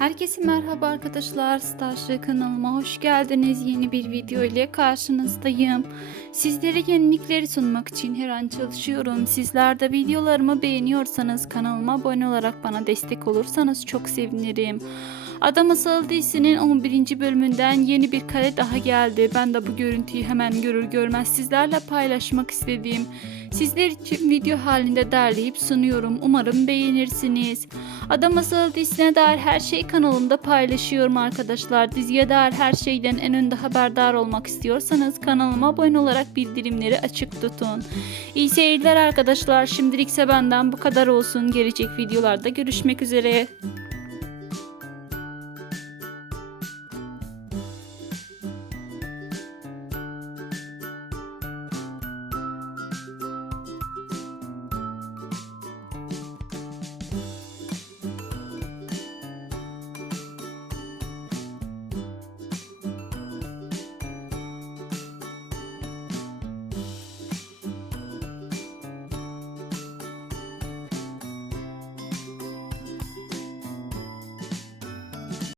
Herkese merhaba arkadaşlar. Starship kanalıma hoş geldiniz. Yeni bir video ile karşınızdayım. Sizlere yenilikleri sunmak için her an çalışıyorum. Sizler de videolarımı beğeniyorsanız kanalıma abone olarak bana destek olursanız çok sevinirim. Adam Masalı dizisinin 11. bölümünden yeni bir kare daha geldi. Ben de bu görüntüyü hemen görür görmez sizlerle paylaşmak istedim. Sizler için video halinde derleyip sunuyorum. Umarım beğenirsiniz. Adam Masalı dizisine dair her şeyi kanalımda paylaşıyorum arkadaşlar. Diziye dair her şeyden en önde haberdar olmak istiyorsanız kanalıma abone olarak bildirimleri açık tutun. İyi seyirler arkadaşlar. Şimdilikse benden bu kadar olsun. Gelecek videolarda görüşmek üzere.